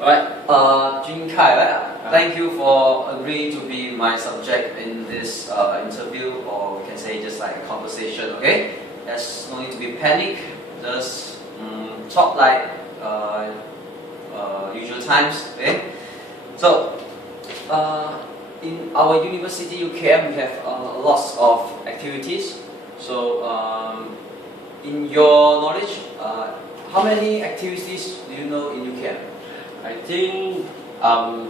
Alright, Jin Kai, right? Thank you for agreeing to be my subject in this interview, or we can say just like a conversation, okay? There's no need to be panic, just talk like usual times, okay? So, in our university UKM, we have lots of activities. So, in your knowledge, how many activities do you know in UKM? I think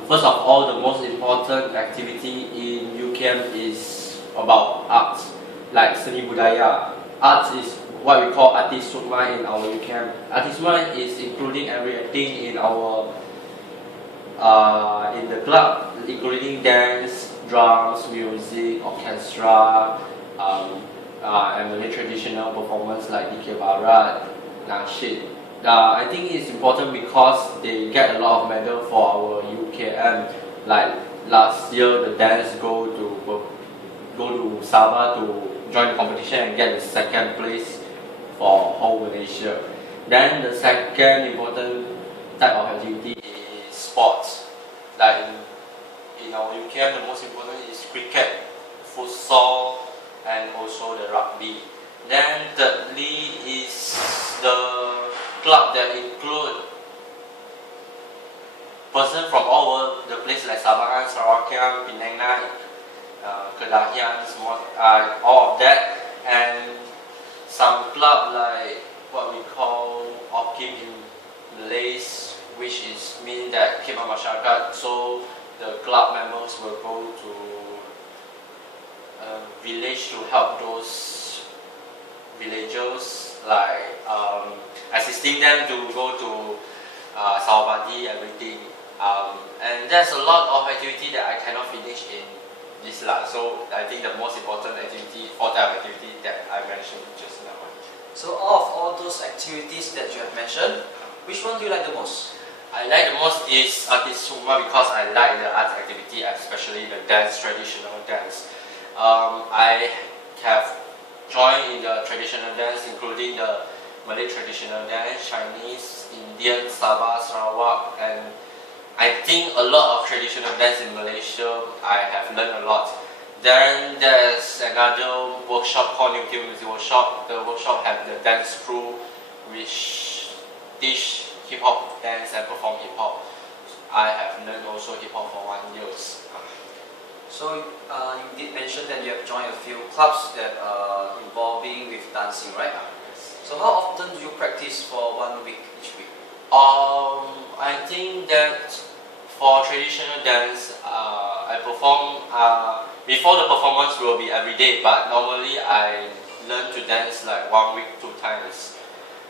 first of all, the most important activity in UKM is about arts, like seni budaya. Arts is what we call artis sukma in our UKM. Artis sukma is including everything in our in the club, including dance, drums, music, orchestra, and the traditional performance like Dikir Barat, Nasyid. I think it's important because they get a lot of medal for our UKM. Like last year, the dance go to Sabah to join the competition and get the second place for whole Malaysia. Then the second important type of activity is sports. Like in our UKM, the most important is cricket, futsal, and also the rugby. Then thirdly is the club that include person from all over the place like Sabah, Sarawak, Penang, Kedahian, all of that, and some club like what we call OCS in Malays, which is mean that Khidmat Masyarakat. So the club members will go to village to help those villagers, like assisting them to go to Sawabadi, everything. And there's a lot of activity that I cannot finish in this lab. So I think the most important activity, four type of activity that I mentioned just now. So out of all those activities that you have mentioned, which one do you like the most? I like the most is artis sukma because I like the art activity, especially the dance, traditional dance. I have joined in the traditional dance, including the Malay traditional dance, Chinese, Indian, Sabah, Sarawak, and I think a lot of traditional dance in Malaysia. I have learned a lot. Then there's another workshop called New Music Workshop. The workshop have the dance crew, which teach hip hop dance and perform hip hop. I have learned also hip hop for 1 year. So you did mention that you have joined a few clubs that are involving with dancing, right? So how often do you practice for 1 week each week? I think that for traditional dance, I perform before the performance will be every day, but normally I learn to dance like 1 week 2 times,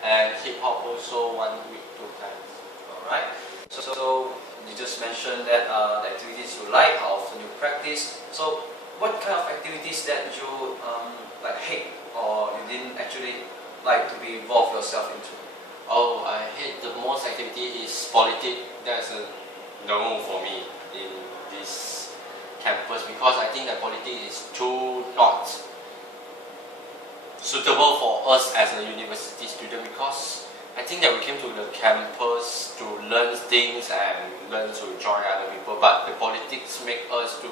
and hip hop also 1 week 2 times. Alright. So you just mentioned that the activities you like, how often you practice. So what kind of activities that you like hate or you didn't actually like to be involved yourself into? Oh, I hate the most activity is politics. That's a no for me in this campus because I think that politics is too not suitable for us as a university student, because I think that we came to the campus to learn things and learn to join other people, but the politics make us to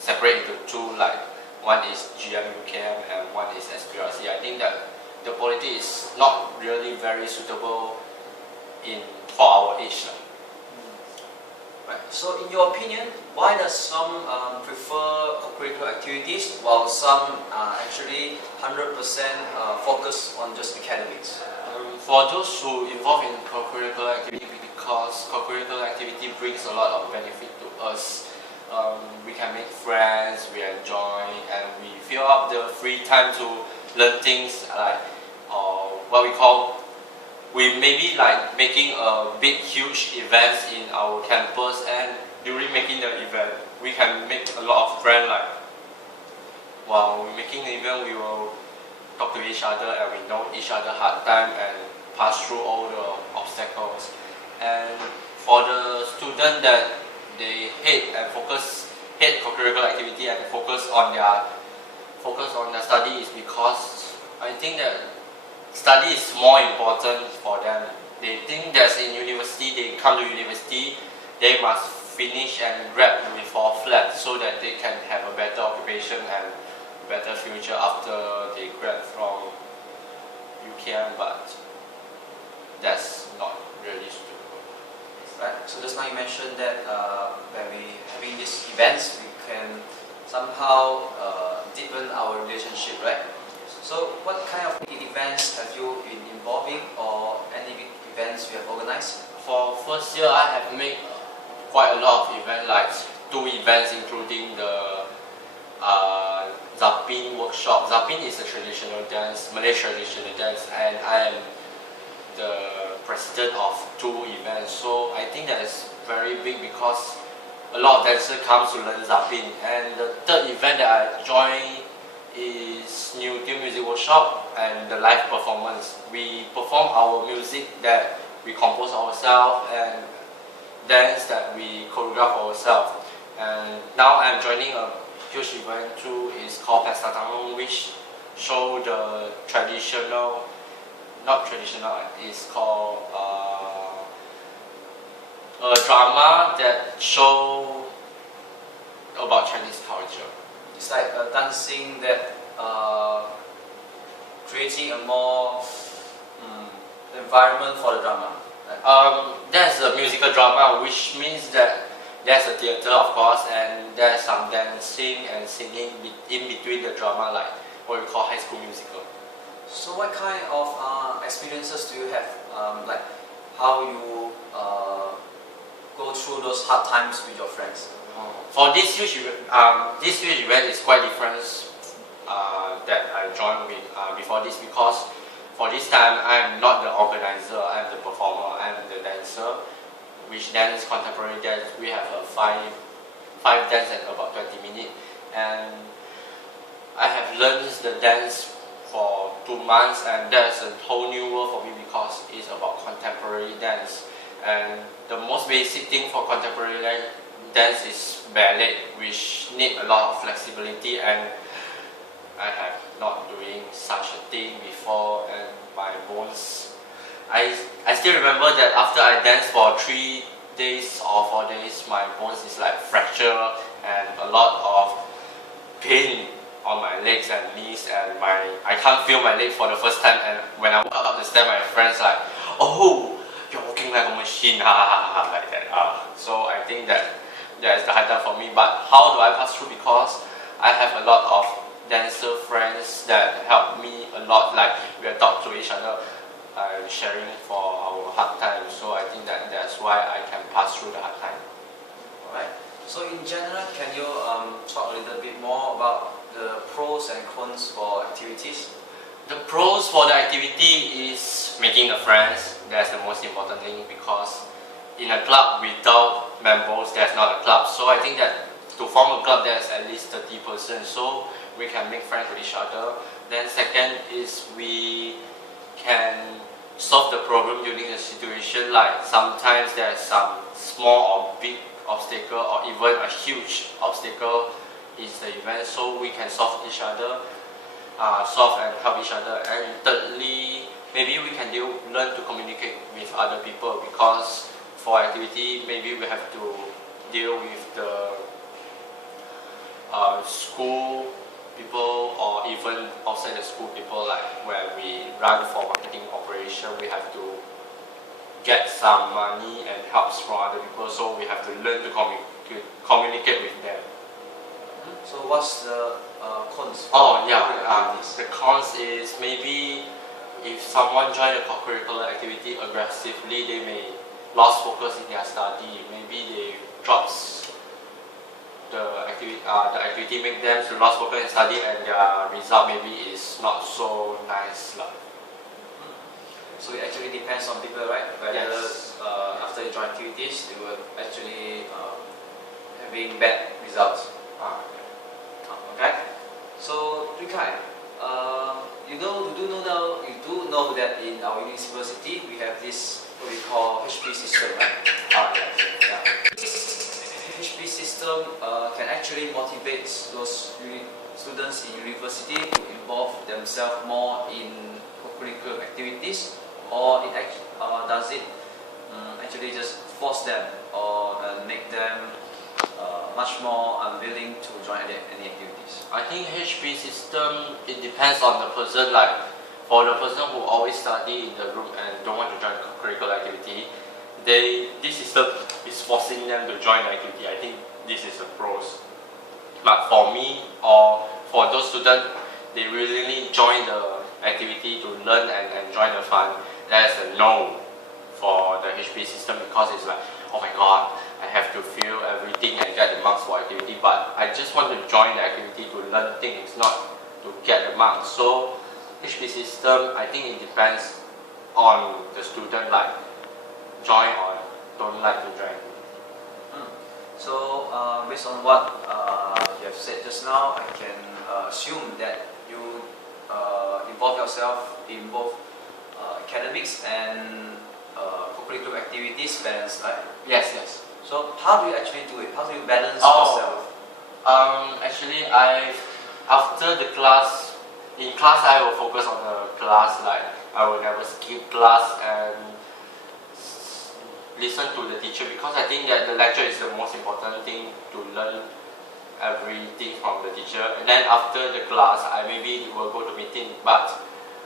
separate into two, like one is GMUKM and one is SPRC. I think that the politics is not really very suitable for our age. Right. So in your opinion, why does some prefer co-curricular activities while some actually 100% focus on just academics? For those who involve in co-curricular activity, because co-curricular activity brings a lot of benefit to us. We can make friends, we enjoy, and we fill up the free time to learn things like what we call, we maybe like making a big huge events in our campus, and during making the event we can make a lot of friends. Like while making the event we will talk to each other and we know each other hard time and pass through all the obstacles. And for the student that they hate co-curricular activity and focus on their study is because I think that study is more important for them they think that in university, they come to university, they must finish and grad before flat so that they can have a better occupation and better future after they grad from UKM, but that's not really suitable. Right. So just now you mentioned that when we having these events, we can somehow deepen our relationship, right? So what kind of events have you been involved in, or any big events you have organized? For first year, I have made quite a lot of events, like 2 events, including the Zapin workshop. Zapin is a traditional dance, Malay traditional dance, and I am the president of 2 events. So I think that is very big because a lot of dancers come to learn Zapin. And the 3rd event that I joined is New Deal Music Workshop and the live performance. We perform our music that we compose ourselves and dance that we choreograph ourselves. And now I'm joining a huge event too. It's called Pesta Tanglong, which show the traditional, not traditional, it's called a drama that show about Chinese culture. It's like dancing that creating a more environment for the drama. There's a musical drama, which means that there's a theater, of course, and there's some dancing and singing in between the drama, like what we call High School Musical. So what kind of experiences do you have, like how you go through those hard times with your friends? For this huge event is quite different that I joined with before this, because for this time I'm not the organizer, I'm the performer, I'm the dancer, which dance contemporary dance. We have a five dance at about 20 minutes, and I have learned the dance for 2 months, and that's a whole new world for me because it's about contemporary dance. And the most basic thing for contemporary dance is ballet, which need a lot of flexibility, and I have not doing such a thing before, and my bones, I still remember that after I danced for 3 days or 4 days, my bones is like fracture and a lot of pain on my legs and knees, and I can't feel my leg for the first time. And when I walk up the stairs, my friends like, "Oh, you're walking like a machine," like that. So I think that is the hard time for me. But how do I pass through? Because I have a lot of dancer friends that help me a lot. Like we talk to each other, sharing for our hard time. So I think that's why I can pass through the hard time. Alright. So in general, can you talk a little bit more about the pros and cons for activities? The pros for the activity is making the friends. That's the most important thing, because in a club without members, there's not a club. So I think that to form a club, there's at least 30%. So we can make friends with each other. Then second is we can solve the problem during the situation. Like sometimes there's some small or big obstacle, or even a huge obstacle is the event. So we can solve each other, solve and help each other. And thirdly, maybe we can learn to communicate with other people, because for activity, maybe we have to deal with the school people, or even outside the school people, like when we run for marketing operation, we have to get some money and helps from other people, so we have to learn to communicate with them. So what's the cons? Oh yeah, the cons is maybe if someone join a co-curricular activity aggressively, they may lose focus in their study. Maybe they drops the activity make them to lose focus in study, and their result maybe is not so nice. So it actually depends on people, right? Whether yes. After you join activities, they will actually having bad results. Okay. So Rikai, you do know that in our university we have this what we call HP system, right? Yes. Yeah. HP system can actually motivate those students in university to involve themselves more in co-curricular activities, or or does it actually just force them or make them much more unwilling to join any activities? I think HP system, it depends on the person. Like for the person who always study in the room and don't want to join curricular activity, this system is forcing them to join the activity. I think this is a pros. But for me or for those students, they really join the activity to learn and enjoy the fun. That's a no for the HP system, because it's like, oh my god, I have to feel everything and get the marks for activity, but I just want to join the activity to learn things, not to get the marks. So HP system, I think it depends on the student, like join or don't like to join. So based on what you have said just now, I can assume that you involve yourself in both academics and co-curricular activities balance, right? Yes, yes. So how do you actually do it? How do you balance yourself? Actually, after the class, in class I will focus on the class, like I will never skip class and listen to the teacher, because I think that the lecture is the most important thing to learn everything from the teacher. And then after the class, I maybe will go to meeting, but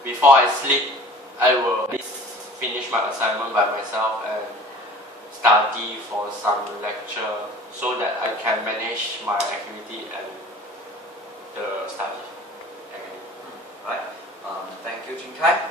before I sleep, I will finish my assignment by myself and study for some lecture so that I can manage my activity and the study. Right. Thank you, Jin Kai.